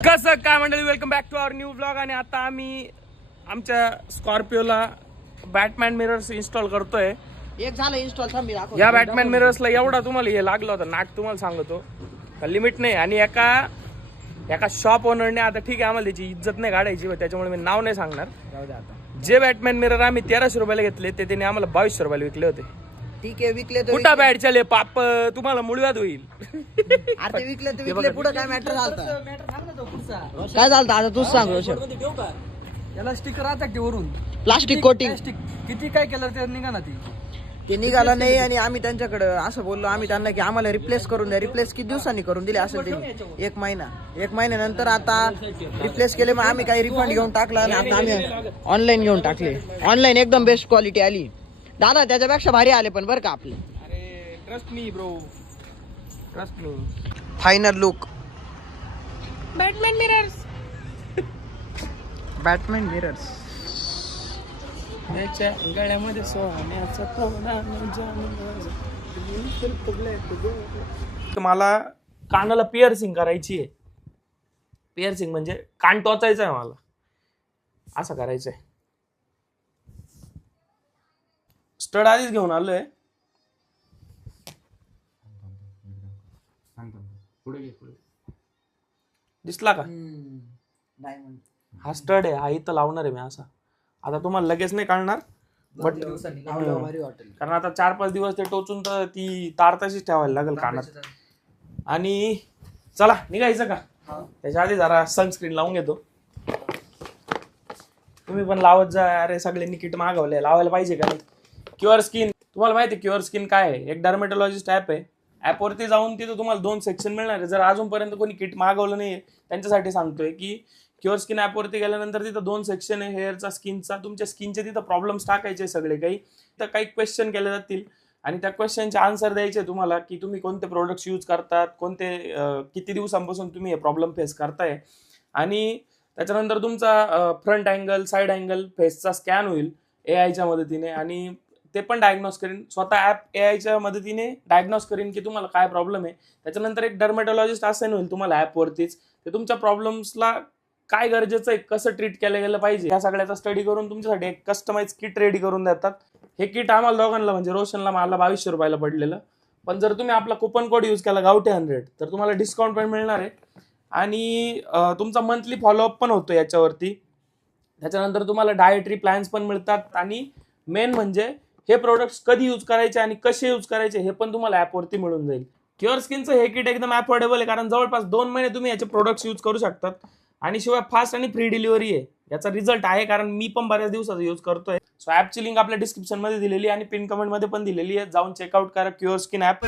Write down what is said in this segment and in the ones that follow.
कसं काय मंडळी, welcome back to our new blog. आणि आता आम्ही आमच्या स्कॉर्पिओला बॅटमॅन मिरर्स इन्स्टॉल करतोय. एक झालं इन्स्टॉल थांब मी दाखवतो. या बॅटमॅन मिरर्सला एवढा तुम्हाला हे लागलं होतं नाट, तुम्हाला सांगतो का लिमिट नाही. आणि एका शॉप ओनरने, आता ठीक आहे आम्हाला त्याची इज्जत नाही काढायची, त्याच्यामुळे मी नाव नाही सांगणार. जाऊ दे आता. जे बॅटमॅन मिरर आम्ही 1300 रुपयाला घेतले ते त्याने आम्हाला 2200 रुपयाला विकले होते. ठीक आहे, विकले तर कुठं बॅट चले पाप, तुम्हाला मुळव्यात होईल. अरे विकले तर विकले, पुढे काय मॅटर झालं? काय झालं आता तूच सांग रोशन. याला स्टिकर आता की वरून प्लास्टिक कोटिंग किती काय केलं ते निघा ना ते निघाला नाही. आणि आम्ही त्यांच्याकडे असं बोललो आम्ही त्यांना की आम्हाला रिप्लेस करून द्या. रिप्लेस किती दिवसांनी करून दिले असेल ते? एक महिन्यानंतर आता रिप्लेस केले. मग आम्ही काही रिफंड घेऊन टाकला आणि आता आम्ही ऑनलाईन घेऊन टाकले. ऑनलाईन एकदम बेस्ट क्वालिटी आली दादा, त्याच्यापेक्षा भारी आले पण बरं का आपले. अरे trust me bro, trust me. Final look Batman mirrors. Batman mirrors. त्याच्या गळ्यामध्ये सोन्याचा मला कानाला पिअर्सिंग करायची आहे. पिअर्सिंग म्हणजे कान टोचायचं आहे मला, असं करायचंय. स्टड आधीच घेऊन आलोय. दिसला का? हा स्टड आहे, हा इथं लावणार आहे मी असा. आता तुम्हाला लगेच नाही कळणार, बट कारण आता 4-5 दिवस ते टोचून तर ती तार तशीच ठेवायला लागेल कानात. आणि चला निघायचं का? त्याच्या आधी जरा सनस्क्रीन लावून घेतो. तुम्ही पण लावत जा. अरे सगळ्यांनी किट मागवले, लावायला पाहिजे का नाही? क्युअर स्किन, तुम्हाला माहिती आहे क्युअर स्किन काय आहे? एक डर्मेटॉलॉजिस्ट ॲप आहे. ॲपवरती जाऊन तिथं तुम्हाला 2 सेक्शन मिळणार आहे. जर अजूनपर्यंत कोणी किट मागवलं नाही त्यांच्यासाठी सांगतोय की क्युअर स्किन ॲपवरती गेल्यानंतर तिथं 2 सेक्शन आहे, हेअरचा, स्किनचा. तुमच्या स्किनचे तिथं प्रॉब्लेम्स टाकायचे सगळे काही, तर काही क्वेश्चन केले जातील आणि त्या क्वेश्चनचे आन्सर द्यायचे तुम्हाला की तुम्ही कोणते प्रोडक्ट्स यूज करतात, कोणते किती दिवसांपासून तुम्ही हे प्रॉब्लेम फेस करताय. आणि त्याच्यानंतर तुमचा फ्रंट अँगल, साईड अँगल, फेसचा स्कॅन होईल AI च्या मदतीने. आणि ते पण डायग्नोस करीन स्वतः ॲप, AI च्या मदतीने डायग्नोस करीन की तुम्हाला काय प्रॉब्लेम आहे. त्याच्यानंतर एक डर्मेटॉलॉजिस्ट असाइन होईल तुम्हाला ॲपवरतीच, ते तुमच्या प्रॉब्लेम्सला काय गरजेचं आहे, कसं ट्रीट केलं गेलं पाहिजे, या सगळ्याचा स्टडी करून तुमच्यासाठी एक कस्टमाइज किट रेडी करून देतात. हे किट आम्हाला दोघांना म्हणजे रोशनला मला 2200 रुपयाला पडलेलं. पण जर तुम्ही आपला कुपन कोड यूज केला गावठी 100 तर तुम्हाला डिस्काउंट पण मिळणार आहे. आणि तुमचा मंथली फॉलोअप पण होतो याच्यावरती. त्याच्यानंतर तुम्हाला डाएटरी प्लॅन्स पण मिळतात. आणि मेन म्हणजे हे प्रोडक्ट्स कधी यूज करायचे आणि कसे यूज करायचे हे पण तुम्हाला ॲपवरती मिळून जाईल. क्युअर स्किनचं हे किट एकदम अफोर्डेबल आहे, कारण जवळपास 2 महिने तुम्ही याचे प्रोडक्ट्स यूज करू शकतात. आणि शिवाय फास्ट आणि फ्री डिलिव्हरी आहे. याचा रिझल्ट आहे, कारण मी पण बऱ्याच दिवसाचा यूज करतोय. सो ॲपची लिंक आपल्या डिस्क्रिप्शन मध्ये दिलेली आणि पिन कमेंट मध्ये पण दिलेली आहे. जाऊन चेकआउट करा क्युअर स्किन ॲप.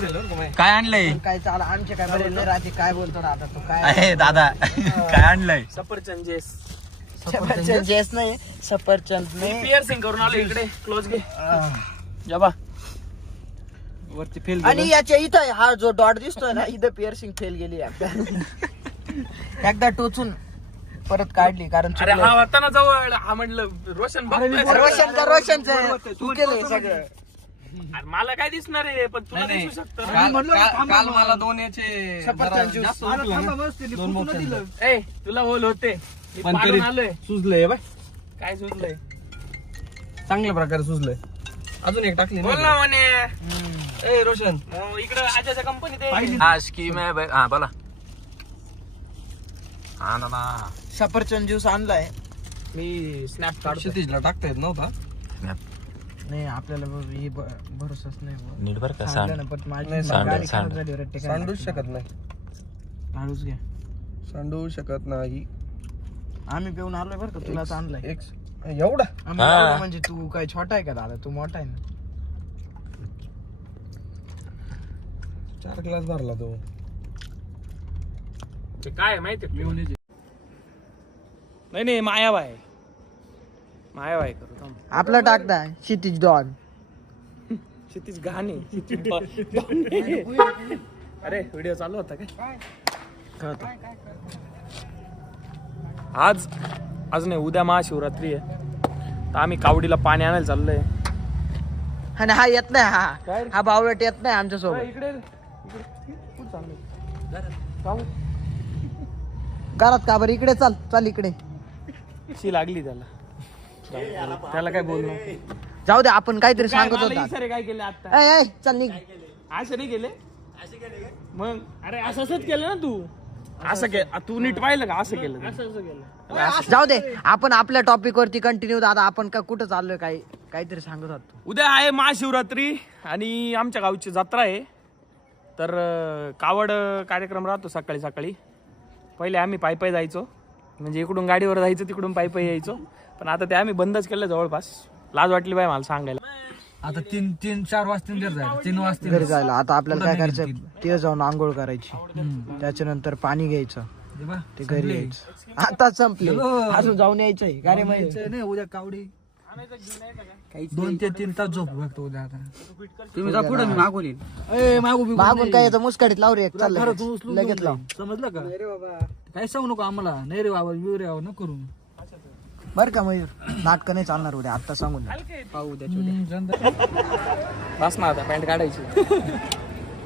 काय आणलंय? काय चाल आमचे काय बरे नाही राहते. काय बोलतो ना आता तू? काय अरे दादा काय आणलंय? सफरचंद जेस. सफरचंद जेस नाही, सफरचंद नाही. पिअर्सिंग करून आलो. इकडे क्लोज घे जाबा वरती फेल. आणि याच्या इथं हा जो डॉट दिसतोय ना, इथं पिअर्सिंग फेल गेली एकदा टोचून परत काढली. कारण अरे हा होता ना जवळ, हा म्हटलं रोशन बघतोय. रोशनचं तू केलंय सगळं. अरे मला काय दिसणार आहे, पण तुला दिसू शकतं. काल मला 2 याचे सफरचंद ज्यूस ए तुला बोल होते, मी पण पाडून आलोय. सुजलंय बाय, काय सुचलंय? चांगल्या प्रकारे सुजलंय. अजून एक टाकली बोल ना म्हणे. ए रोशन, इकडं आजच्या कंपनीत हा स्कीम आहे. हा बोला. हा ना, सफरचंद ज्यूस आणलाय. मी स्नॅप काढतो. क्षितिजला टाकता येत नव्हता. नाही आपल्याला हे भरोसाच नाही. नीट बर का सांगलं ना, पण माझी गाडी खराब झाली रे. सांडूच शकत नाही. काढूच घ्या. सांडू शकत नाही. आम्ही पिऊन आलोय बरं का, तुलाच आणलाय. एवढा आम्ही म्हणजे तू काय छोटा आहे का दादा? तू मोठा आहे ना. 4 ग्लास भरला तो. ते काय माहिती? नाही मायाबाई करू थांब. आपला टाकता क्षितिज डॉन. क्षितिज गाणे. अरे व्हिडिओ चालू होता काय? आज नाही, उद्या महाशिवरात्री आहे, तर आम्ही कावडीला पाणी आणायला चाललोय. आणि हा येत नाही, हा बावळट येत नाही आमच्या सोबत. इकडे करत का बरं इकडे चाल चाल इकडे शी लागली त्याला त्याला काय बोललो जाऊ दे आपण काहीतरी सांगत होता सर काय केलं आता चल निघ असं नाही केले मग अरे असंच केलं ना तू असं तू नीट पाहिलं का असं केलं असं केलं जाऊ दे आपण आपल्या टॉपिक वरती कंटिन्यू दादा आपण का कुठं चाललोय काहीतरी सांगत होतो उद्या आहे महाशिवरात्री आणि आमच्या गावची जत्रा आहे तर कावड कार्यक्रम राहतो सकाळी सकाळी पहिले आम्ही पायी जायचो म्हणजे इकडून गाडीवर जायचो तिकडून पायी यायचो पण आता ते आम्ही बंदच केलं जवळपास लाज वाटली बाय मला सांगायला आता 3-4 वाजता जायचं 3 वाजता घरी जायला आता आपल्याला काय करायचं ते जाऊन आंघोळ करायची त्याच्यानंतर पाणी घ्यायचं ते घरी यायचं आता संपले अजून जाऊन यायचंय गाडी नाही उद्या कावडी 2 ते 3 तास झोप बघतो उद्या आता तुम्ही जा पुढे मी मागून येईन मागून काय येतं मुस्काडीत लाव रे चाललं लगेच लाव समजलं का अरे बाबा काय सांगू नको आम्हाला नाही रे बाबा विवरे आहो न करू बर का मयूर नाटक नाही चालणार उद्या आता सांगून पाहू उद्या बस ना आता पॅन्ट काढायची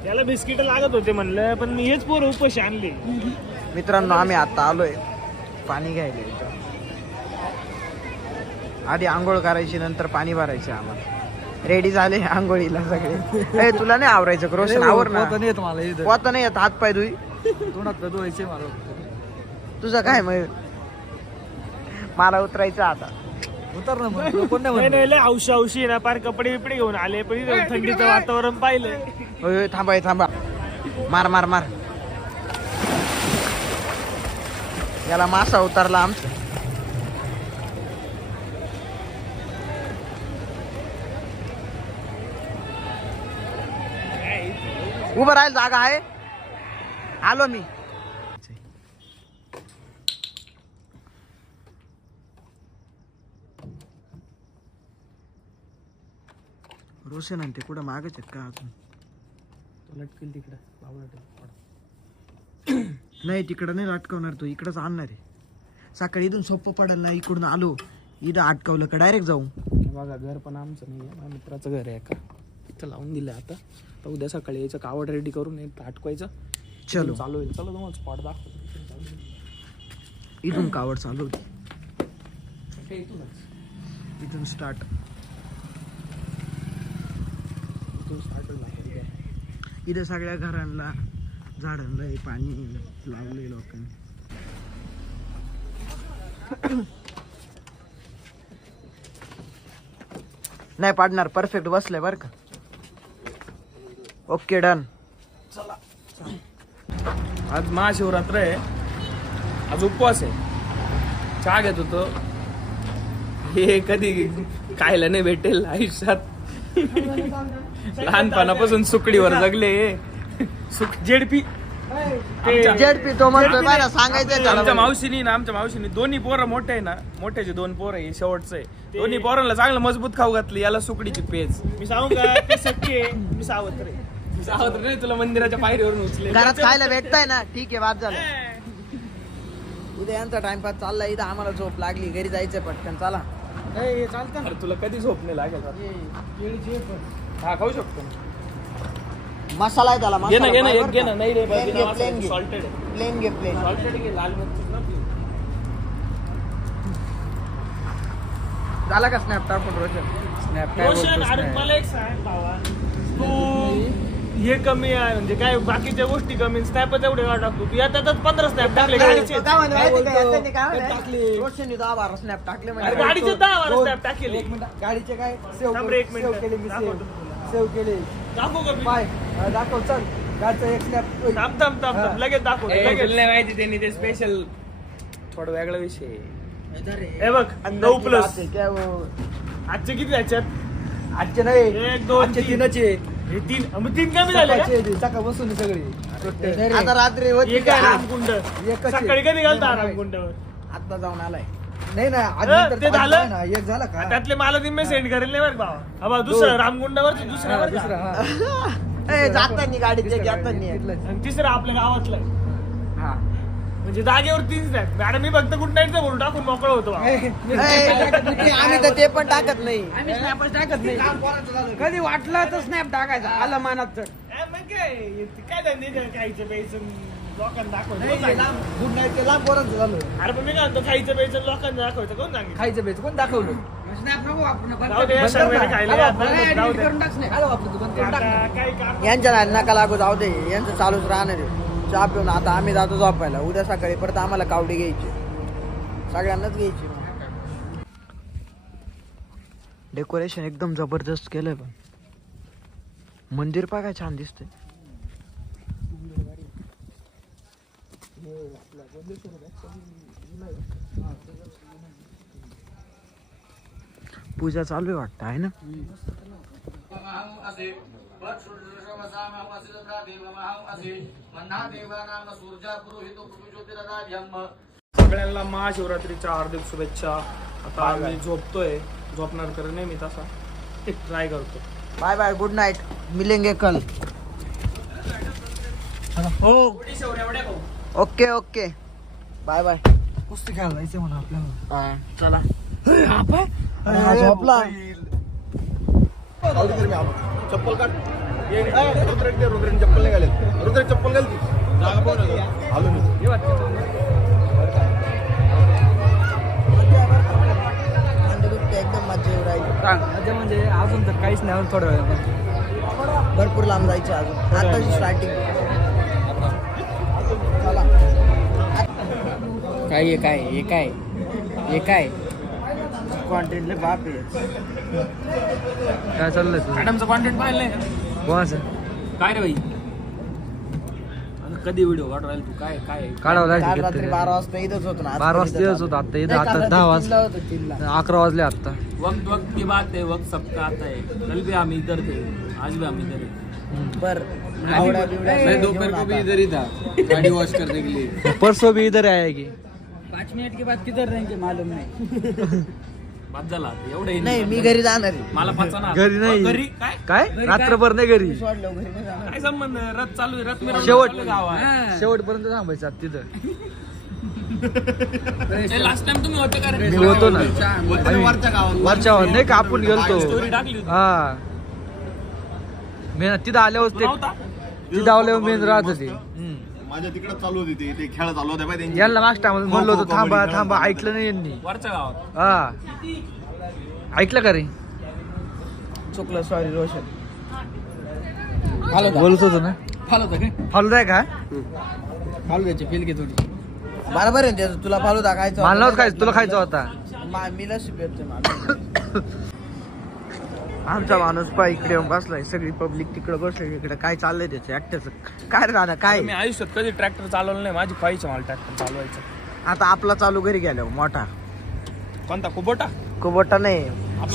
त्याला बिस्किट लागत होते म्हणलं पण मी हेच पोरं उपाशी आणले मित्रांनो आम्ही आता आलोय पाणी घ्यायला इथं. आधी आंघोळ करायची नंतर पाणी भरायचे आम्हाला रेडी झाले आंघोळीला सगळे तुला नाही आवरायचं रोशन आवर ना नाही येत मला इथं पोहता नाही येत हात पाय धुई तोंडात धुवायचे मला तुझं काय मयूर मला उतरायचं आता उतर ना मग कोण नाही नाही म्हणत. लय हौशी ना पार कपडे बिपडे घेऊन आले पण इथं थंडीचं वातावरण पाहिलं होय होय थांबा थांबा मार मार मार याला मासा उतरला आमचा उभं राहायला जागा आहे आलो मी रोशन आणि ते कुठं मागच आहेत का अजून लटकेल तिकडे नाही तिकडं नाही अटकवणार तो इकडंच आणणार आहे सकाळी इथून सोपं पडेल ना इकडून आलो इथं अटकवलं का डायरेक्ट जाऊ बघा घर पण आमचं नाही आहे माझ्या मित्राचं घर आहे का इथं लावून दिलं आता तर उद्या सकाळी यायचं कावड रेडी करून अटकवायचं चलो चालू होईल चला तुम्हाला स्पॉट दाखवतो इथून कावड चालू होती इथूनच इथून स्टार्ट इथून स्टार्ट होईल इथं सगळ्या घरांना झाडांना हे पाणी लावले लोकांनी नाही पाडणार परफेक्ट बसलंय बर का ओके डन आज महाशिवरात्र आहे आज उपवास आहे चहा घेत होतो हे कधी खायला नाही भेटेल आयुष्यात लहानपणापासून सुकडीवर जगले जेडपी जेडपी तो म्हणतोय मला सांगायचंय आमच्या मावशीनी दोन्ही पोरं मोठे आहे ना मोठ्याचे 2 पोरं आहे शेवटचं आहे दोन्ही पोरांना चांगलं मजबूत खाऊ घातली याला सुकडीची पेज मी सांगू का ते सख्खे मी सावत्र आहे. सावत्र नाही तुला मंदिराच्या पायरीवरून उचले घरात खायला भेटताय ना ठीक आहे बाद झालं उद्या यांचा टाइमपास चालला इथं आम्हाला झोप लागली घरी जायचंय पटकन चला अरे तुला कधी झोप नाही लागेल हा खाऊ शकतो ना. मसाला आहे त्याला घे ना घे ना मसाला एक घे ना नाही रे प्लेन घे सॉल्टेड प्लेन घे प्लेन सॉल्टेड घे लाल मिरची ना झाला का स्नॅप टाकून रोशन स्नॅप काय रोशन बोलतोस अरे नाही. मला एक सांग भावा तू हे कमी आहे म्हणजे काय बाकीच्या गोष्टी कमी स्नॅप एवढे वेळा टाकतो तू याच्यातच 15 स्नॅप टाकले गाडीचे रोशनने 10-12 स्नॅप टाकले अरे गाडीचे 10 स्नॅप टाकले गाडीचे काय थांब रे, एक मिनिट. केले मी दाखवतो. सेव्ह केले दाखव का मी? पाय दाखव चल गाडीचा एक स्नॅप थांब लगेच दाखव लगेच नाही माहिती त्यांनी ते स्पेशल थोडा वेगळा विषय आहे. हे बघ 9+ आजचे किती त्याच्यात आजचे नाही 1 2 आजचे 3चे हे 3 मग 3 कमी झाले का? सकाळ बसून सगळी आता रात्री होती एक आहे का? रामकुंड एकच आहे. सकाळी कधी घालता रामकुंडावर आता जाऊन आलाय नाही ना आज अ, नंतर ते आज झालं? ना, एक झाला का त्यातले मला निम्मे सेंड करेल नाही बरं भावा हा बा दुसरं रामकुंडावर दुसरा बरं दुसरा का? हा जातानी गाडीचे घेतानी तिथलंच. आणि तिसरं आपल्या गावातलं हा म्हणजे जागेवर 3 स्नॅप मॅडम मी फक्त गुड नाईटचं बोलून टाकून मोकळं होतो भावा. आम्ही तर ते पण टाकत नाही आम्ही स्नॅपच टाकत नाही कधी वाटलं तर स्नॅप टाकायचा आला मानात तर मग काय धंदे खायचं प्यायचं लोकांना दाखवायचं गुड नाईट ते लांब पोरांचं झालं. अरे पण मी काय म्हणतो खायचं प्यायचं लोकांना दाखवायचं कोण सांगितलं खायचं बेच कोण दाखवलं? जाऊ दे, या शर्माने खायला या. जाऊ दे. आता काय काम यांच्या नादी नका लागू, जाऊ दे, यांचं चालूच राहणार आहे. चहा पिऊन आता आम्ही जातो झोपायला. उद्या सकाळी परत आम्हाला कावडी घ्यायची, सगळ्यांनाच घ्यायची. डेकोरेशन एकदम जबरदस्त केलंय, पण मंदिर पहा काय छान दिसतंय. पूजा चालू आहे वाटतं, आहे ना? सगळ्यांना महाशिवरात्रीच्या हार्दिक शुभेच्छा. आता आम्ही झोपतोय, झोपणार तर नाही मी तसा, ट्राय करतो. बाय बाय, गुड नाईट, मिलेंगे कल. हो, ओके ओके, बाय बाय. कुस्ती खेळायला जायचं म्हणा आपल्याला. चला. हा झोपला. चप्पल काढ. रुद्र चप्पल नाही घालेल. रुद्र चप्पल घाल ती. आलो मी. एकदम मजा येऊ राहिली. म्हणजे अजून तर काहीच नाही, थोडं वेळ भरपूर लांब जायचे अजून, आताची स्टार्टिंग. चला. काय कॉन्टेंटले बाप आहे. काय चाललंय मॅडमचं कॉन्टेंट पाहिलंय कोणाचं? काय रे भाई? कधी व्हिडिओ काढ राहील तू? काय काय काढावं काल रात्री 12 वाजता इथंच होतो ना. 12 वाजता येत होतं, आता इथं आता 10 वाजले, 11 वाजले आता. वक्त वक्त की बात है, वक्त सबका आता है. कल भी हम इधर थे, आज भी हम इधर है. बर आवड्या बिवड्या दोपहर को भी इधर ही था गाड़ी वॉश करने के लिए. परसों भी इधर आएगी. 5 मिनट के बाद किधर रहेंगे मालूम नहीं. बाद झाला एवढे नाही, मी घरी जाणार आहे. मला पचना. घरी नाही. घरी काय काय रात्रभर नाही घरी, सोडलं घरी नाही जाणार. काय संबंध? रथ चालू आहे, रथ मिरवणूक शेवट चालू आहे गावात. शेवटपर्यंत थांबायचं आता तिथं. लास्ट टाइम तुम्ही होते का रे? मी होतो ना वरच्या गावात. वरच्यावर नाही का आपण गेलतो. स्टोरी टाकली होती. हा, मी तिथं आल्यावर ते नव्हता? तिथं आल्यावर मेन राहत होते. माझ्या तिकडे चालू होती ते खेळ चालू होते पाहिजे त्यांची. यांना मागच्या टायमाला म्हणलं होतं खो-खो, थांबा कबड्डी थांबा, खेळायला. ऐकलं नाही यांनी. वरच्या गावात. हा, ऐकलं का रे? चुकलं, सॉरी रोशन. बोलत होतो ना. फॉलो आहे का? बरोबर आहे त्याचं. तुला फालुदा खायचा मला नव्हतं खायचं, तुला खायचा होता. मी लस पेरते आमचा माणूस पा इकडे येऊन बसलाय, सगळी पब्लिक तिकडे बसली. इकडे काय चाललंय त्याचं ऍक्टरचं? काय रे दादा, काय? मी आयुष्यात कधी ट्रॅक्टर चालवलं नाही. माझी ख्वाहिश आहे मला ट्रॅक्टर चालवायचं. आता आपला चालू घरी गेलो मोठा. कोणता? कुबोटा? कुबोटा नाही,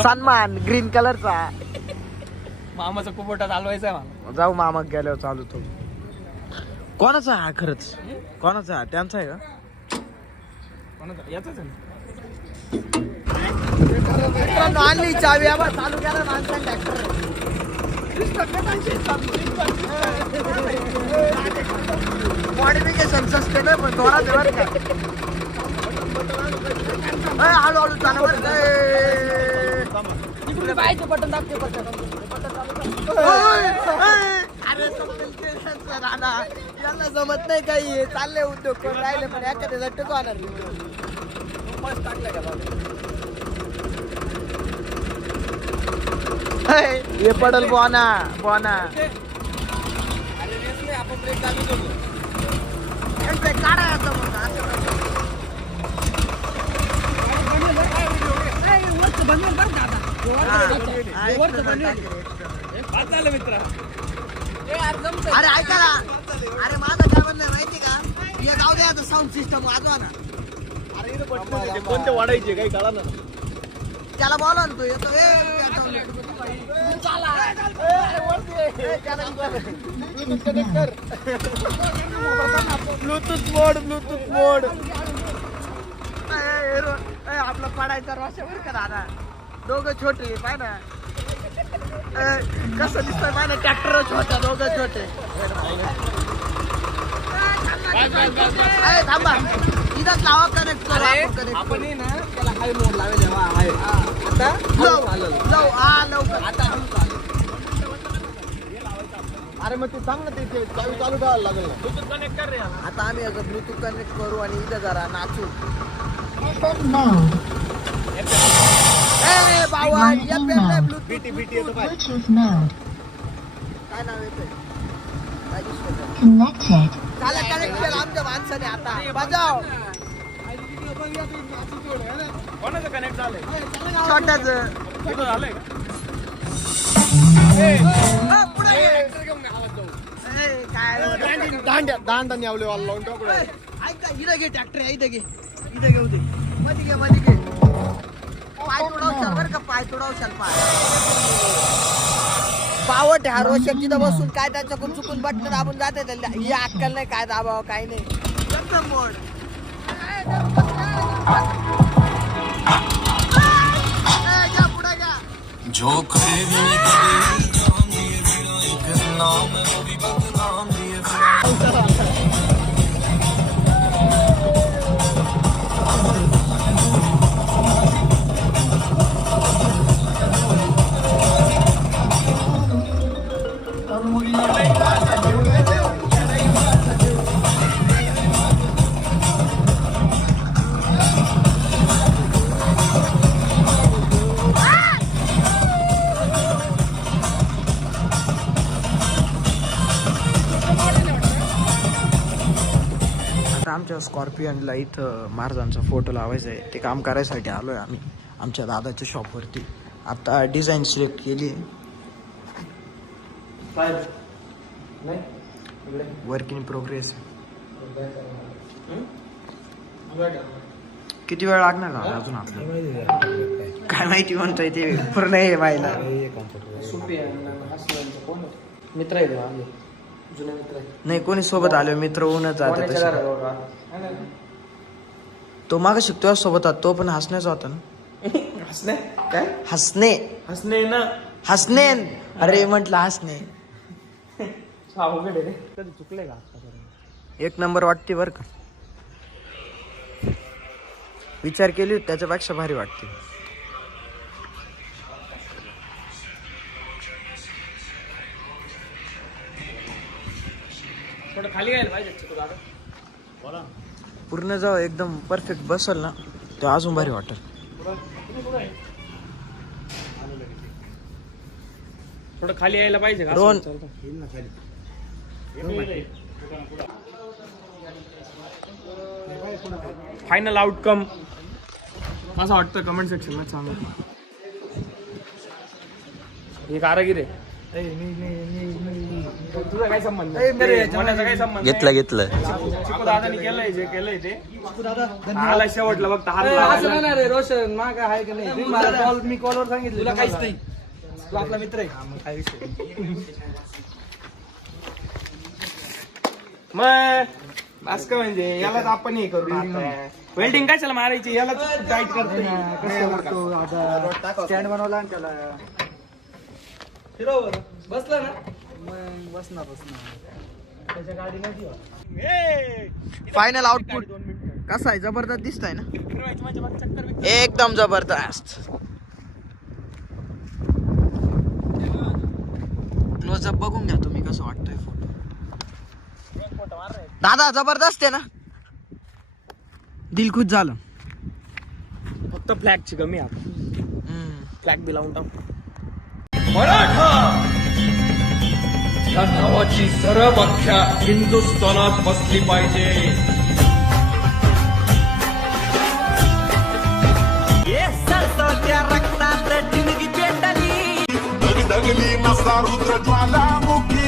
सन्मान ग्रीन कलरचा. मामाचा कुबोटा चालवायचा आहे मला. जाऊ मामा गेल्यावर चालू तो. कोणाचा हा खरंच? कोणाचा हा? त्यांचा आहे का? कोणाचा? याचाच आहे ना. मित्रांनो, आणली चावी. आबा चालू केला माणसाने ट्रॅक्टर. मॉडिफिकेशन सस्टेन आहे, पण थोडा दिवस का हळूहळू चालू बरं का. अरे राणा, यांना जमत नाही काही. चालले उद्योग करून राहिले, पण एखाद्या झटक होणार. मस्त टाकलं का? हे पडल बोना बोना. काढायचं अरे ऐका ना. अरे माझं काय म्हणणं आहे माहिती का? हे जाऊ द्या आता, साऊंड सिस्टम वाजवा ना. कोणते वाढायचे काही कळा ना. त्याला बोला ना, तो येतो. ब्लूटूथ मोड, ब्लूटूथ मोड. आपला पडायचा रोषावर का दादा? दोघं छोटे पाय ना. कसं दिसतंय पाय ना, ट्रॅक्टर छोटा, दोघं छोटे. थांबा, इथंच लावा, कनेक्ट करू आपण. त्याला हाय मोड लावेल. आता लवकर आता अरे मग ते सांग ना ते चालू चालू करायला लागेल ना. ब्लूटूथ कनेक्ट कर रे याला. आता आम्ही याचं ब्लूटूथ कनेक्ट करू आणि इथं जरा नाचू. ए बाबा ब्लूटूथ बीटी येतो काय? काय नाव येतंय? काय दिसतंय? Connected. झालं कनेक्ट केलं आमच्या माणसाने आता बजाव. कोणाचं कनेक्ट झालंय? छोट्याच तुझं झालंय का? दांडा न्यावले वाला लावून टाकू रे. इथं घे ट्रॅक्टर इथं घे इथं घेऊ दे मध्ये घे पाय तोडावशाल बरं का पाय तोडावशाल पाय पावट हा रोशन तिथं बसून काय त्यांच्याकडून चुकून बटणं दाबून जाते त्याला ही अक्कल नाही काय दाबावं काय नाही एकदम मोड पुढे घ्या जो करेगी जान दिए फिर एक नाम वो भी बदनाम दिए आमच्या स्कॉर्पियनला इथं महाराजांचा फोटो लावायचा आहे ते काम करायसाठी आलोय आम्ही आमच्या दादाच्या शॉपवरती. आता डिझाईन सिलेक्ट केली वर्क इन प्रोग्रेस. किती वेळ लागणार का अजून आपल्याला काय माहिती म्हणतोय ते पूर्ण आहे व्हायला. मित्र आहे जुने मित्र आहे. नाही कोणी सोबत आलो मित्र होऊनच जातात. तो माग शिकतो सोबत तो पण हसण्याचा होता ना. हसणे काय हसणे हसणे ना हसणे अरे म्हटलं हसणे अवघड आहे रे. कधी चुकलंय का एक नंबर वाटते बर का. विचार केली होती त्याच्यापेक्षा भारी वाटते. थोडं खाली यायला पाहिजे चिकू दादा. पूर्ण जाऊ एकदम परफेक्ट बसल ना ते अजून भारी वाटेल. थोडं खाली यायला पाहिजे का? दोन फायनल आउटकम असं वाटतं कमेंट सेक्शन मध्ये सांगा. हे कारागीर आहे. तुझा काय संबंध मनाचा काय संबंध? घेतलं चिकू दादानी केलंय जे केलंय ते आला शेवटला फक्त हात असं लावायला. नाही रे रोशन मा काय आहे का नाही तुम्ही मला कॉल मी कॉलवर सांगितलं तुला काहीच नाही. तू आपला मित्र आहे. मग असं का म्हणजे यालाच आपण हे करू वेल्डिंग कशाला मारायची यालाच टाईट करतोय. स्टँड बनवला आणि त्याला फिरव बरं. बसला ना मग बसणार त्याच्या गाडी नाही. फायनल आउटपुट कसा आहे जबरदस्त दिसतंय ना एकदम जबरदस्त. क्लोजअप बघून घ्या तुम्ही कसं वाटतंय फोटो. दादा जबरदस्त आहे ना दिल खुश झालं. फक्त फ्लॅगची कमी आहे. फ्लॅग बी लावून टाकू. मराठा या नावाची सर्व अख्ख्या हिंदुस्थानात बसली पाहिजे. दगदगली नसा रुद्र ज्वालामुखी